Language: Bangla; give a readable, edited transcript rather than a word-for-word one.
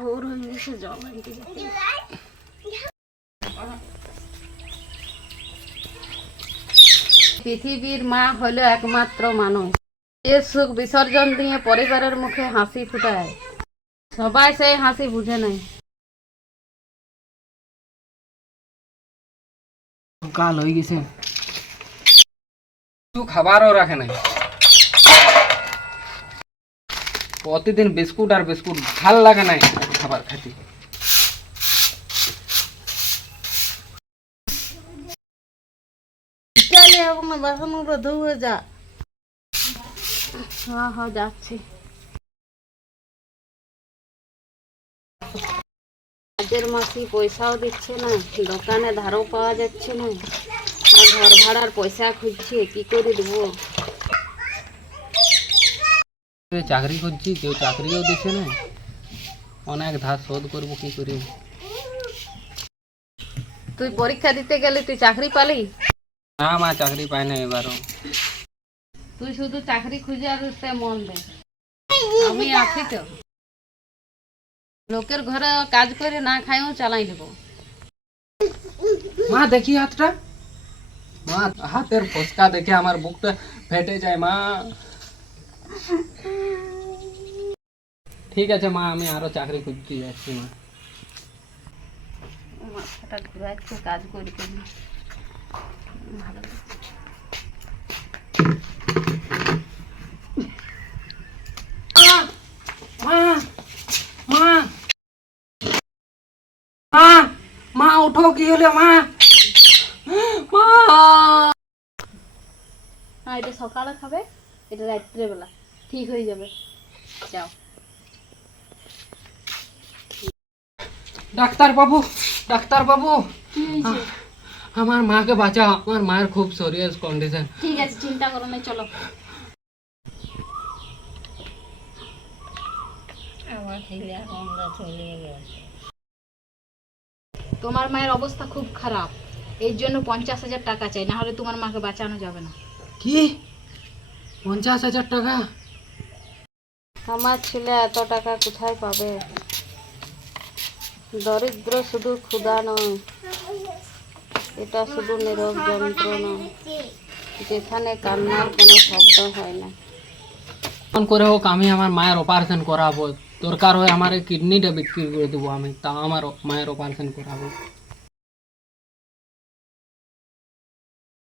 ভোর হয়ে গেছে, জল আনতে যেতে। পৃথিবীর মা হলো একমাত্র মানুষ, যে সুখ বিসর্জন দিয়ে পরিবারের মুখে হাসি ফুটায়। সবাই সেই হাসি বুঝে নেয়। কাল হয়ে গেছে, কিছু খাবারও রাখে নাই। প্রতিদিন বিস্কুট আর বিস্কুট, ভাল লাগে নাই খাবার খাইতে। চলে এবং বাসনগুলো ধুয়ে যা। হ্যাঁ হ্যাঁ যাচ্ছি। কাজের মাসি পয়সাও দিচ্ছে না, দোকানে ধারও পাওয়া যাচ্ছে না, আর ঘর ভাড়ার পয়সা খুঁজছে, কি করে দেবো? চাকরি করছি, কেউ চাকরিও দিচ্ছে না, অনেক ধার শোধ করবো কি করে। তুই পরীক্ষা দিতে গেলে তুই চাকরি পালি? না মা, চাকরি পাই না এবারও। তুই শুধু চাকরি খুঁজে আর মন দে, আমি আছি তো। লোকের ঘরে কাজ করে না খাইও চালাই নেব। মা দেখি হাতটা, মা হাতের ফসকা দেখে আমার বুকটা ফেটে যায় মা। ঠিক আছে মা, আমি আরো চাকরি খুঁজতে যাচ্ছি মা। মাথাটা ঘুরাচ্ছে কাজ করি করি। ভালো লাগছে। মা মা মা মা উঠো, কি হলো মা? মা এটা সকালে খাবে, এটা রাত্রেবেলা ঠিক হয়ে যাবে। যাও। ডাক্তার বাবু, ডাক্তার বাবু, আমার মাকে বাঁচাও, আমার মায়ের খুব সিরিয়াস কন্ডিশন। ঠিক আছে, চিন্তা করো না, চলো। তোমার মায়ের অবস্থা খুব খারাপ, এর জন্য 50,000 টাকা চাই, না হলে তোমার মাকে বাঁচানো যাবে না। কি 50,000 টাকা? আমার ছেলে এত টাকা কোথায় পাবে? দরিদ্র শুধু ক্ষুধা নয়, এটা শুধু নীরব যন্ত্রণা, যেখানে কান্নার কোনো শব্দ হয় না। ফোন করে হোক আমি আমার মায়ের অপারেশন করাবো, দরকার হয় আমার কিডনিটা বিক্রি করে দেবো আমি, তাও আমার মায়ের অপারেশন করাবো।